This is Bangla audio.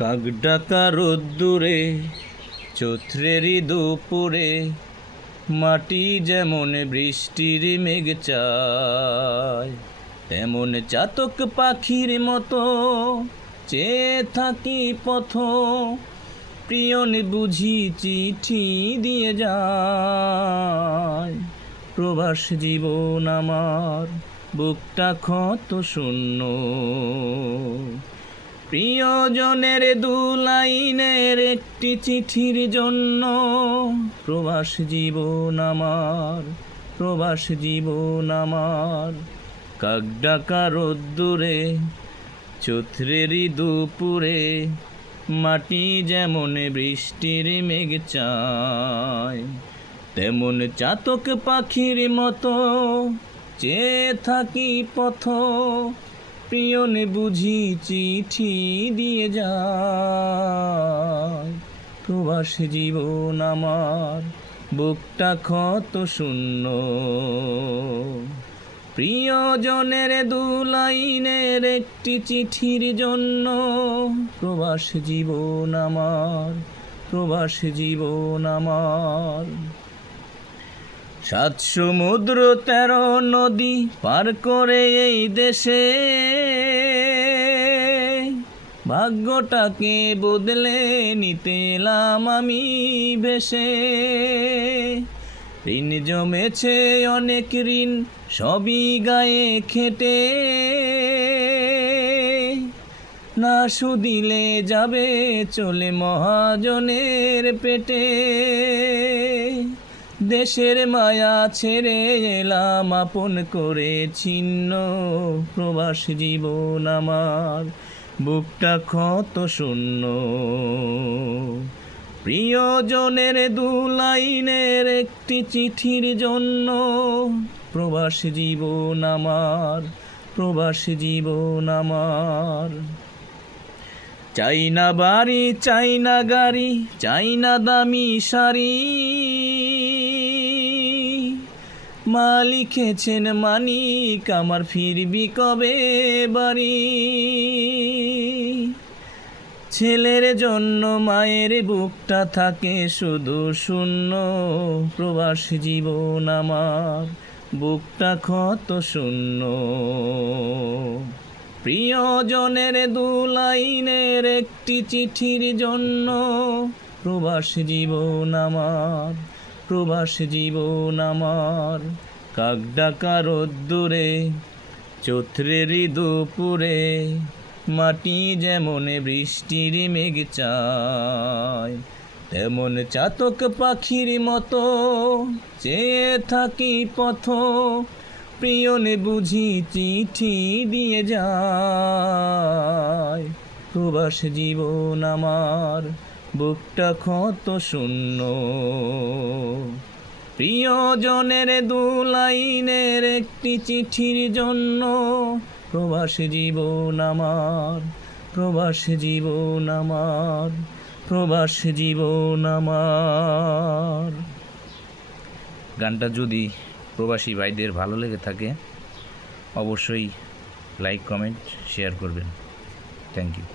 কাক ডাকা রোদ্দুরে চৈত্রেরই দুপুরে মাটি যেমন বৃষ্টির মেঘ চায়, তেমন চাতক পাখির মতো চেয়ে থাকি পথ। প্রিয়ন বুঝি চিঠি দিয়ে যায়। প্রবাস জীবন আমার বুকটা ক্ষত শূন্য, প্রিয়জনের দু লাইনের একটি চিঠির জন্য। প্রবাস জীবন আমার, প্রবাস জীবন আমার। কাক ডাকা রোদ্দুরে চৈত্রেরই দুপুরে মাটি যেমন বৃষ্টির মেঘ চায়, তেমন চাতক পাখির মতো চেয়ে থাকি পথ। প্রিয়ন বুঝি চিঠি দিয়ে যায়। প্রবাস জীবন আমার বুকটা ক্ষত শূন্য, প্রিয়জনের দু লাইনের একটি চিঠির জন্য। প্রবাস জীবন আমার, প্রবাস জীবন আমার। 7 সমুদ্র 13 নদী পার করে এই দেশে ভাগ্যটাকে বদলে নিতে এলাম আমি ভেসে। ঋণ জমেছে অনেক ঋণ, সবই গায়ে খেটে, না শুধিলে যাবে চলে মহাজনের পেটে। দেশের মায়া ছেড়ে এলাম আপন করে ছিন্ন। প্রবাস জীবন আমার বুকটা ক্ষত শূন্য, প্রিয়জনের দু লাইনের একটি চিঠির জন্য। প্রবাস জীবন আমার, প্রবাস জীবন আমার। চাই না বাড়ি, চাই না গাড়ি, চাই না দামি শাড়ি, মা লিখেছেন মানিক আমার ফিরবি কবে বাড়ি। ছেলের জন্য মায়ের বুকটা থাকে শুধু শূন্য। প্রবাস জীবন আমার বুকটা ক্ষত শূন্য, প্রিয়জনের দু লাইনের একটি চিঠির জন্য। প্রবাস জীবন আমার, প্রবাস জীবন আমার। কাক ডাকা রোদ্দুরে চৈত্রেরই দুপুরে মাটি যেমন বৃষ্টির মেঘ চায়, তেমন চাতক পাখির মতো চেয়ে থাকি পথ। প্রিয়ন বুঝি চিঠি দিয়ে যায়। প্রবাস জীবন আমার বুকটা ক্ষত শূন্য, প্রিয়জনের দু লাইনের একটি চিঠির জন্য। প্রবাস জীবন আমার, প্রবাস জীবন আমার, প্রবাস জীবন আমার। গানটা যদি প্রবাসী ভাইদের ভালো লেগে থাকে অবশ্যই লাইক, কমেন্ট, শেয়ার করবেন। Thank you.